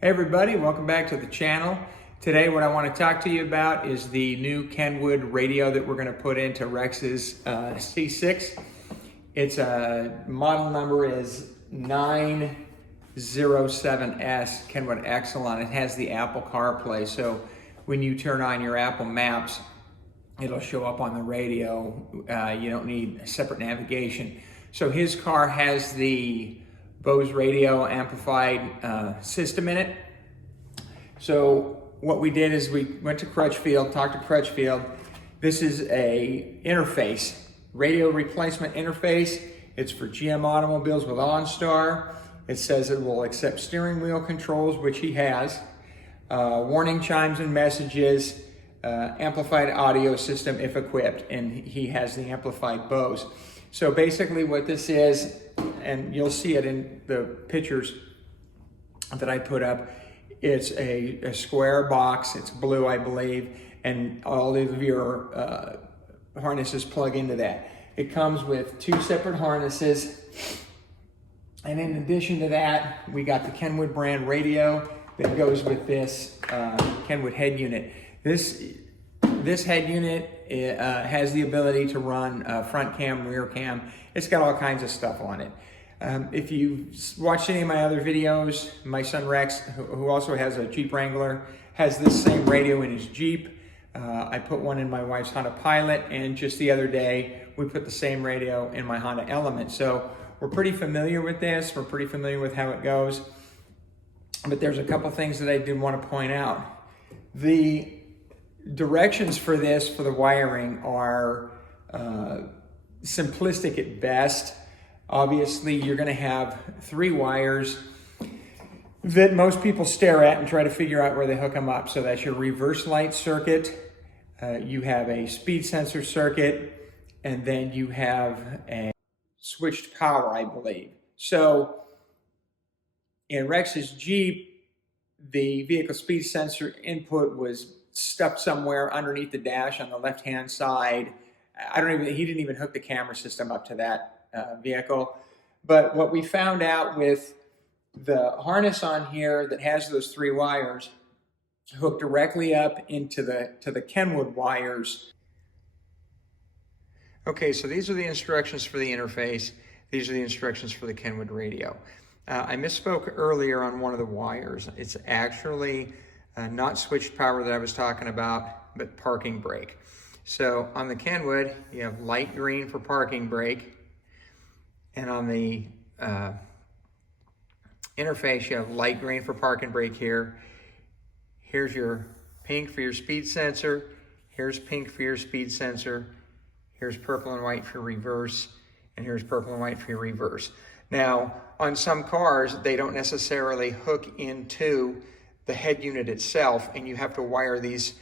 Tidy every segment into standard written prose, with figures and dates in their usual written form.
Hey everybody, welcome back to the channel. Today what I want to talk to you about is the new Kenwood radio that we're going to put into Rex's C6. Its model number is 907S Kenwood Excellent. It has the Apple CarPlay, so when you turn on your Apple Maps, it'll show up on the radio. You don't need separate navigation. So his car has the Bose radio amplified system in it. So what we did is we went to Crutchfield, talked to Crutchfield. This is a interface, radio replacement interface. It's for GM automobiles with OnStar. It says it will accept steering wheel controls, which he has, warning chimes and messages, amplified audio system if equipped, and he has the amplified Bose. So basically what this is, and you'll see it in the pictures that I put up, it's a square box. It's blue, I believe, and all of your harnesses plug into that. It comes with two separate harnesses, and in addition to that, we got the Kenwood brand radio that goes with this Kenwood head unit. This head unit has the ability to run front cam, rear cam. It's got all kinds of stuff on it. If you've watched any of my other videos, my son Rex, who also has a Jeep Wrangler, has this same radio in his Jeep. I put one in my wife's Honda Pilot, and just the other day, we put the same radio in my Honda Element. So we're pretty familiar with this. We're pretty familiar with how it goes. But there's a couple things that I did want to point out. The directions for this, for the wiring, are simplistic at best. Obviously, you're going to have three wires that most people stare at and try to figure out where they hook them up. So that's your reverse light circuit, you have a speed sensor circuit, and then you have a switched power, I believe. So in Rex's Jeep, the vehicle speed sensor input was stuffed somewhere underneath the dash on the left-hand side. He didn't even hook the camera system up to that vehicle. But what we found out with the harness on here that has those three wires hooked directly up into the Kenwood wires. Okay, so these are the instructions for the interface. These are the instructions for the Kenwood radio. I misspoke earlier on one of the wires. It's actually not switched power that I was talking about, but parking brake. So on the Kenwood, you have light green for parking brake, and on the interface, you have light green for parking brake here. Here's your pink for your speed sensor. Here's pink for your speed sensor. Here's purple and white for reverse, and here's purple and white for your reverse. Now, on some cars, they don't necessarily hook into the head unit itself, and you have to wire these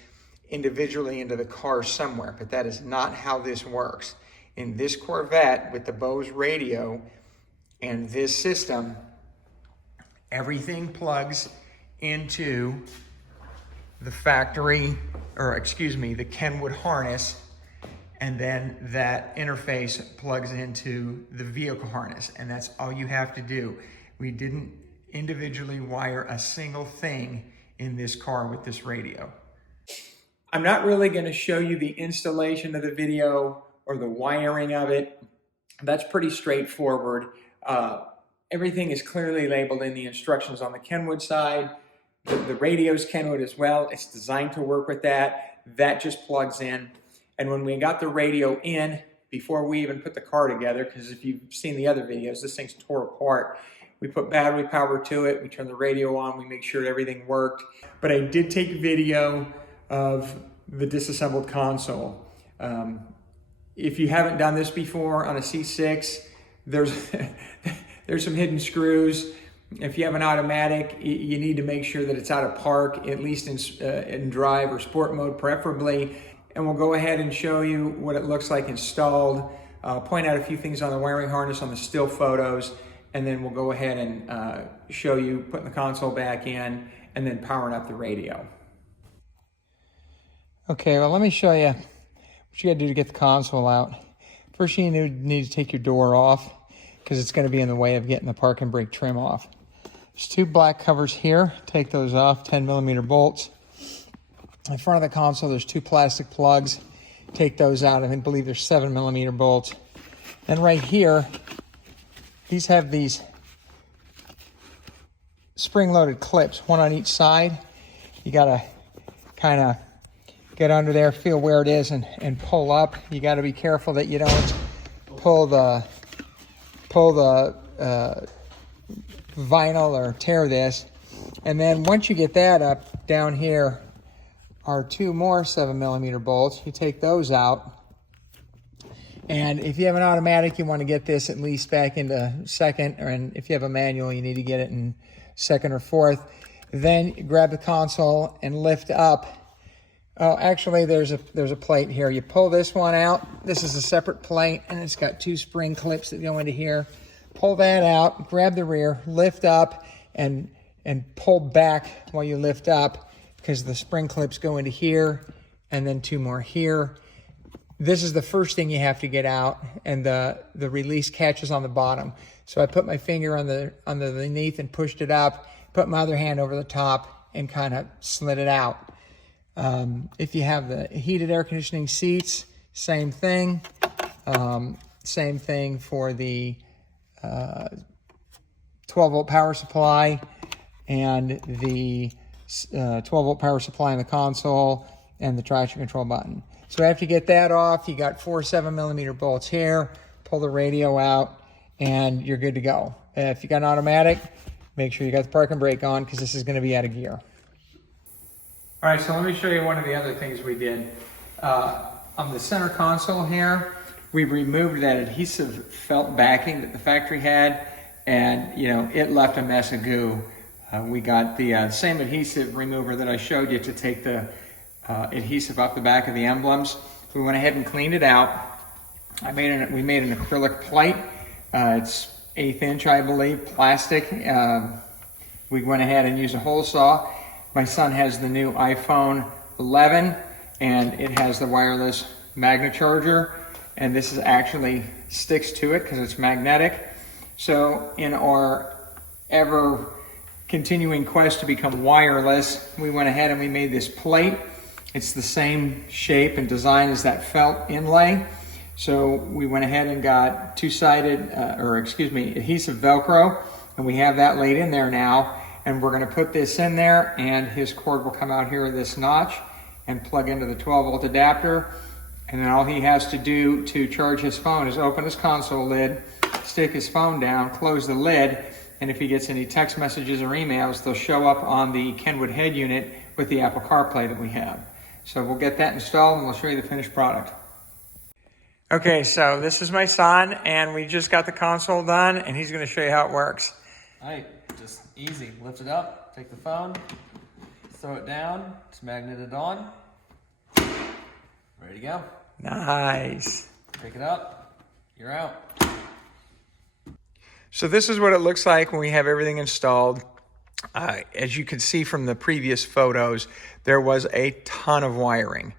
individually into the car somewhere, but that is not how this works. In this Corvette with the Bose radio and this system, everything plugs into the factory, the Kenwood harness, and then that interface plugs into the vehicle harness, and that's all you have to do. We didn't individually wire a single thing in this car with this radio. I'm not really going to show you the installation of the video or the wiring of it. That's pretty straightforward. Everything is clearly labeled in the instructions on the Kenwood side. The radio's Kenwood as well. It's designed to work with that. That just plugs in. And when we got the radio in, before we even put the car together, because if you've seen the other videos, this thing's tore apart. We put battery power to it, we turned the radio on, we made sure everything worked. But I did take video of the disassembled console. If you haven't done this before on a C6, there's some hidden screws. If you have an automatic, you need to make sure that it's out of park, at least in drive or sport mode preferably. And we'll go ahead and show you what it looks like installed, point out a few things on the wiring harness on the still photos, and then we'll go ahead and show you putting the console back in and then powering up the radio. Okay, well, let me show you what you gotta do to get the console out. First, you need to take your door off because it's gonna be in the way of getting the parking brake trim off. There's two black covers here. Take those off, 10mm bolts. In front of the console, there's two plastic plugs. Take those out. I believe there's 7mm bolts. And right here, these have these spring-loaded clips, one on each side. You gotta kind of get under there, feel where it is, and pull up. You gotta be careful that you don't pull the vinyl or tear this. And then once you get that up, down here are two more 7mm bolts. You take those out. And if you have an automatic, you want to get this at least back into second, and if you have a manual, you need to get it in second or fourth. Then you grab the console and lift up. Oh, actually, there's a plate here. You pull this one out. This is a separate plate, and it's got two spring clips that go into here. Pull that out, grab the rear, lift up, and pull back while you lift up, because the spring clips go into here, and then two more here. This is the first thing you have to get out, and the release catches on the bottom. So I put my finger on the underneath and pushed it up, put my other hand over the top, and kind of slid it out. If you have the heated air conditioning seats, same thing. Same thing for the 12-volt power supply and the 12-volt power supply in the console and the traction control button. So after you get that off, you got four 7mm bolts here, pull the radio out, and you're good to go. If you got an automatic, make sure you got the park and brake on, because this is going to be out of gear. All right, so let me show you one of the other things we did. On the center console here, we removed that adhesive felt backing that the factory had, and it left a mess of goo. We got the same adhesive remover that I showed you to take the adhesive off the back of the emblems. We went ahead and cleaned it out. We made an acrylic plate. It's 1/8 inch, I believe, plastic. We went ahead and used a hole saw. My son has the new iPhone 11, and it has the wireless magnet charger, and this is actually sticks to it because it's magnetic. So in our ever continuing quest to become wireless, we went ahead and we made this plate. It's the same shape and design as that felt inlay. So we went ahead and got two-sided, adhesive Velcro, and we have that laid in there now. And we're gonna put this in there, and his cord will come out here at this notch and plug into the 12-volt adapter. And then all he has to do to charge his phone is open his console lid, stick his phone down, close the lid, and if he gets any text messages or emails, they'll show up on the Kenwood head unit with the Apple CarPlay that we have. So we'll get that installed, and we'll show you the finished product. Okay, so this is my son, and we just got the console done, and he's gonna show you how it works. All right, just easy. Lift it up, take the phone, throw it down, it's magneted on. Ready to go. Nice. Pick it up, you're out. So this is what it looks like when we have everything installed. As you can see from the previous photos, there was a ton of wiring.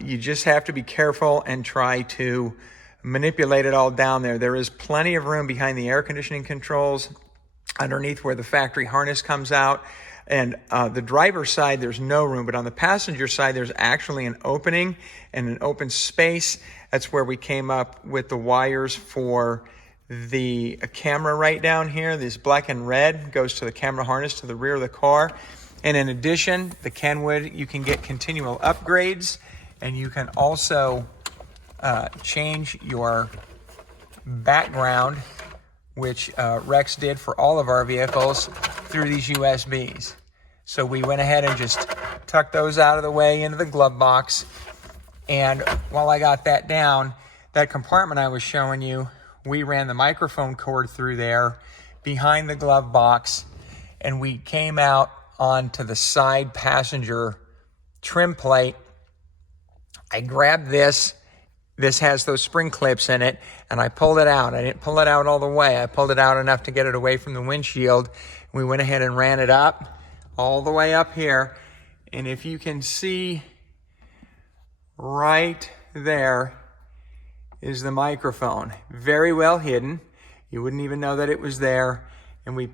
You just have to be careful and try to manipulate it all down there. There is plenty of room behind the air conditioning controls, underneath where the factory harness comes out. And the driver's side, there's no room, but on the passenger side, there's actually an opening and an open space. That's where we came up with the wires for the camera right down here. This black and red goes to the camera harness to the rear of the car. And in addition, the Kenwood, you can get continual upgrades, and you can also change your background, which Rex did for all of our vehicles, through these USBs. So we went ahead and just tucked those out of the way into the glove box. And while I got that down, that compartment I was showing you, we ran the microphone cord through there behind the glove box, and we came out onto the side passenger trim plate. I grabbed this. This has those spring clips in it, and I pulled it out. I didn't pull it out all the way. I pulled it out enough to get it away from the windshield. We went ahead and ran it up, all the way up here. And if you can see right there is the microphone. Very well hidden. You wouldn't even know that it was there. And we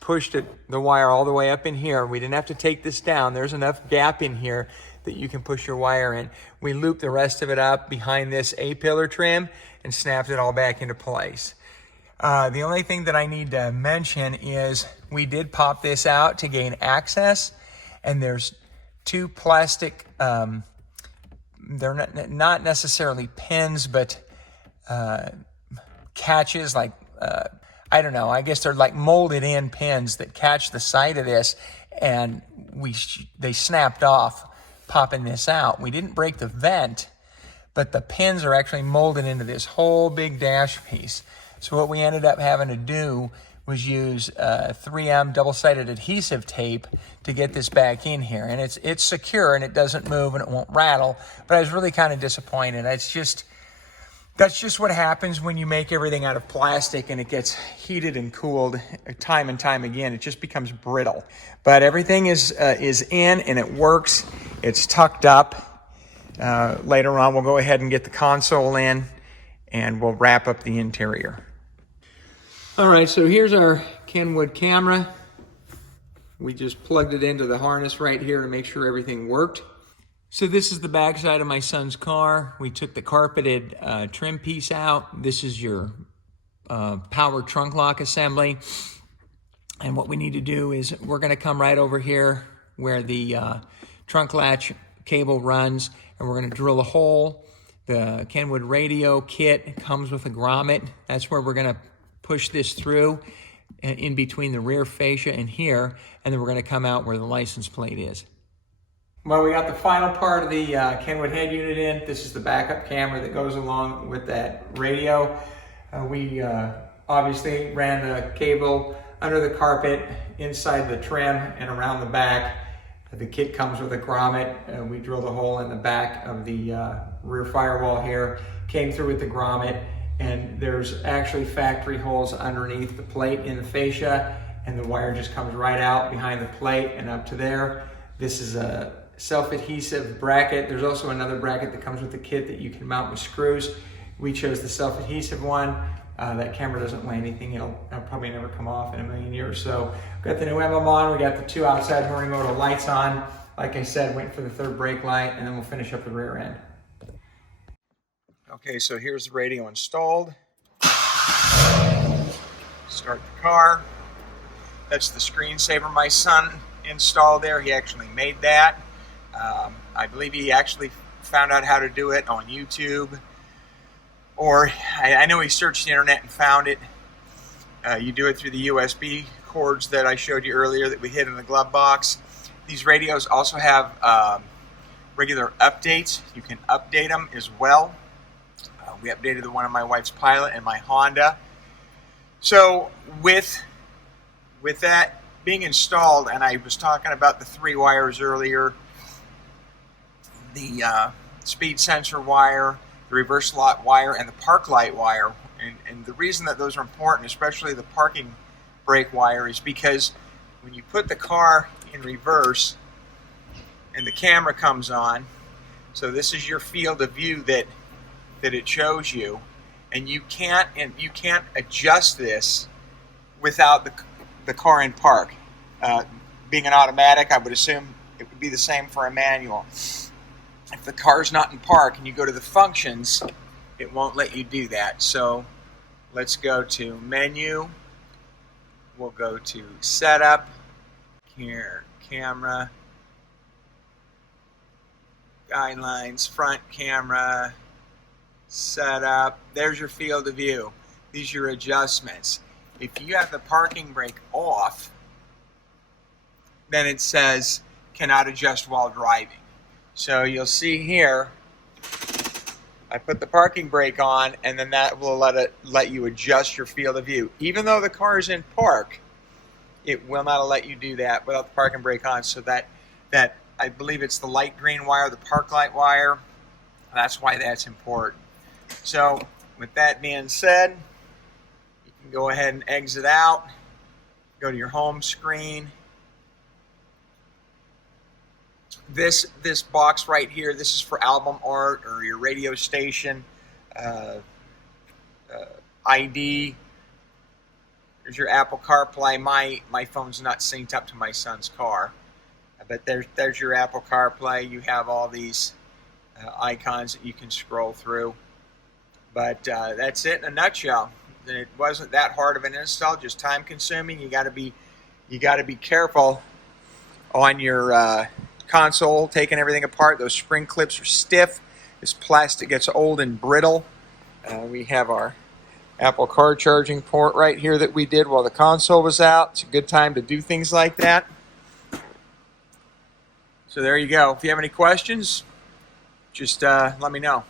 pushed the wire all the way up in here. We didn't have to take this down. There's enough gap in here that you can push your wire in. We looped the rest of it up behind this A-pillar trim and snapped it all back into place. The only thing that I need to mention is we did pop this out to gain access, and there's two plastic, they're not necessarily pins, but catches, like, I don't know, I guess they're like molded in pins that catch the side of this, and they snapped off popping this out. We didn't break the vent, but the pins are actually molded into this whole big dash piece. So what we ended up having to do was use 3M double-sided adhesive tape to get this back in here. And it's secure and it doesn't move and it won't rattle, but I was really kind of disappointed. That's just what happens when you make everything out of plastic and it gets heated and cooled time and time again. It just becomes brittle. But everything is in and it works. It's tucked up. Later on, we'll go ahead and get the console in and we'll wrap up the interior. All right, so here's our Kenwood camera. We just plugged it into the harness right here to make sure everything worked. So this is the backside of my son's car. We took the carpeted trim piece out. This is your power trunk lock assembly. And what we need to do is we're gonna come right over here where the trunk latch cable runs, and we're gonna drill a hole. The Kenwood radio kit comes with a grommet. That's where we're gonna push this through in between the rear fascia and here, and then we're gonna come out where the license plate is. Well, we got the final part of the Kenwood head unit in. This is the backup camera that goes along with that radio. We obviously ran the cable under the carpet, inside the trim, and around the back. The kit comes with a grommet. We drilled a hole in the back of the rear firewall here, came through with the grommet, and there's actually factory holes underneath the plate in the fascia, and the wire just comes right out behind the plate and up to there. This is a self-adhesive bracket. There's also another bracket that comes with the kit that you can mount with screws. We chose the self-adhesive one. That camera doesn't weigh anything. It'll probably never come off in a million years. So we've got the new emblem on. We got the two outside Morimoto lights on. Like I said, waiting for the third brake light, and then we'll finish up the rear end. Okay, so here's the radio installed. Start the car. That's the screensaver my son installed there. He actually made that. I believe he actually found out how to do it on YouTube. Or I know he searched the internet and found it. You do it through the USB cords that I showed you earlier that we hid in the glove box. These radios also have regular updates. You can update them as well. We updated the one on my wife's Pilot and my Honda. So with that being installed, and I was talking about the 3 wires earlier, the speed sensor wire, the reverse lot wire, and the park light wire. And the reason that those are important, especially the parking brake wire, is because when you put the car in reverse and the camera comes on, so this is your field of view that it shows you, and you can't adjust this without the car in park. Being an automatic, I would assume it would be the same for a manual. If the car's not in park and you go to the functions, it won't let you do that. So let's go to menu. We'll go to setup. Here, camera, guidelines, front camera, setup. There's your field of view. These are your adjustments. If you have the parking brake off, then it says cannot adjust while driving. So you'll see here, I put the parking brake on, and then that will let you adjust your field of view. Even though the car is in park, it will not let you do that without the parking brake on. So that I believe it's the light green wire, the park light wire. That's why that's important. So with that being said, you can go ahead and exit out, go to your home screen. This box right here, this is for album art or your radio station, ID, There's your Apple CarPlay. My phone's not synced up to my son's car, but there's your Apple CarPlay. You have all these icons that you can scroll through. But that's it in a nutshell. It wasn't that hard of an install, just time consuming. You got to be careful on your console, taking everything apart. Those spring clips are stiff. This plastic gets old and brittle. We have our Apple car charging port right here that we did while the console was out. It's a good time to do things like that. So there you go. If you have any questions, just let me know.